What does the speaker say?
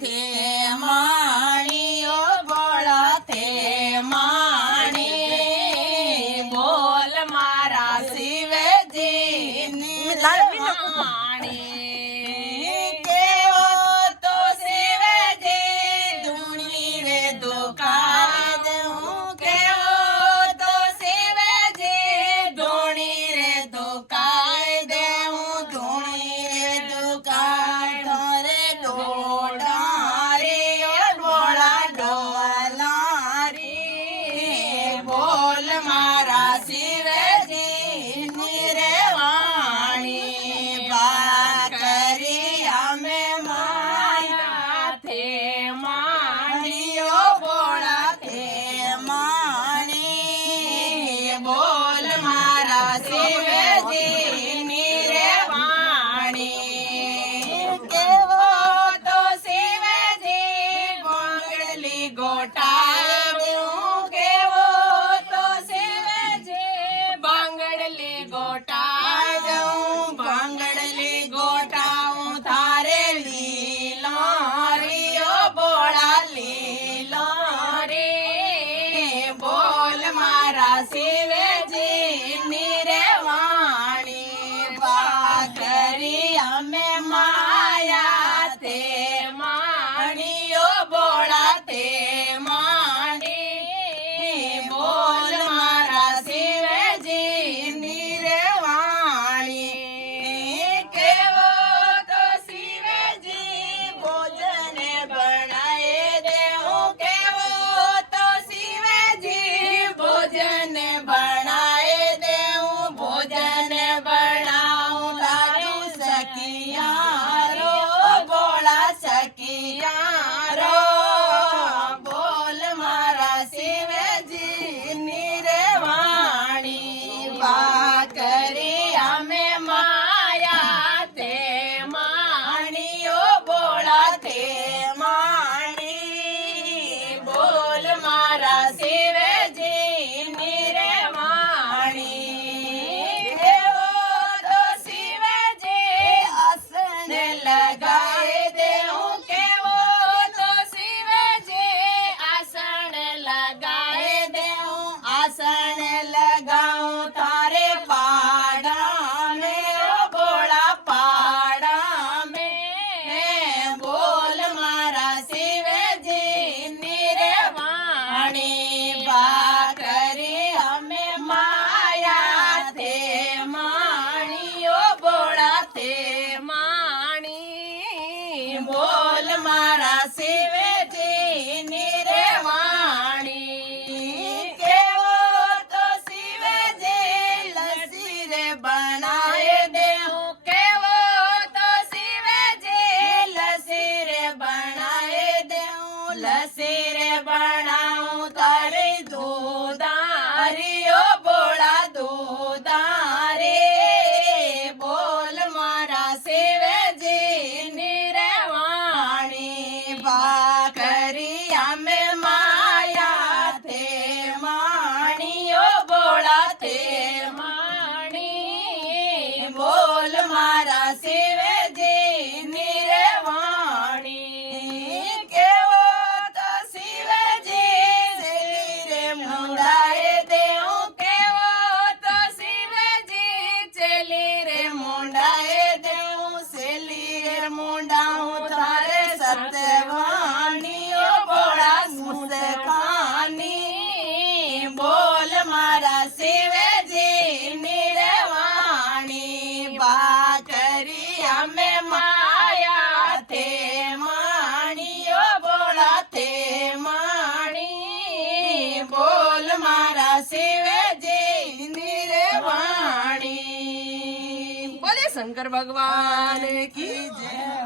थे माणियो बोला थे माणी बोल मारा शिवजी माणी केवो तो शिवजी धूणी रे दुकान दूं केवो तो शिवजी धूणी रे दुकान देऊं धूणी रे दुकान रे डोडारी बोला डोलारी बोल मारा शिवजी निरे वाणी बाकरी हमें माया थे माणियो बोला थे माणी बोल मारा शिवजी निरे वाणी केवो तो शिवजी बांगड़ली गोटाय दूं केवो तो शिवजी बांगड़ली गोटाय दूं बांगड़ली गोटाऊं थारे लीलारियो बोला लीलारी बोल मारा शिवजी निरे वाणी बाकरी हमें माया थे माणियो बोला थे माणी बोल मारा शिवजी निरे वाणी केवो तो शिवजी भोजन बनाए देऊं केवो तो शिवजी भोजन बनाए देऊं भोजन बनाऊं तारू सखियारो बोला सखियारो बोल मारा शिवजी निरे वाणी बाकरी हमें माया थे माणियो बोला थे माणी बोल मारा शिवजी निरे वाणी केवो तो शिवजी आसन लगाए देऊं केवो तो शिवजी आसन लगाए देऊं आसन लगाऊं तारे पाड़ा में ओ बोला पाड़ा में बोल मारा शिवजी निरे वाणी बाकरी हमें माया थे माणियो बोला थे माणी बोल मारा शिवजी निरे वाणी केवो तो शिवजी लस्सी रे बनाए देऊं केवो तो शिवजी लस्सी रे बनाए देऊं लस्सी रे बनाऊं तारे दूधारियो बोला दूधारी बोल मारा शिवजी निरे वाणी बाकरी हमें माया थे माणियो बोला थे माणी बोल मारा शिवजी निरे वाणी केवो तो शिवजी सेली रे मुंडाए देऊं केवो तो शिवजी चली रे मुंडाए देऊं सेली रे मुंडाऊं थारे सत्यवाणियो बोला मुस्कानी बोल मारा शिवजी निरे वाणी बाकरी हमें माया थे माणियो बोला थे माणी बोल मारा शिवजी निरे वाणी बोले शंकर भगवान की जय।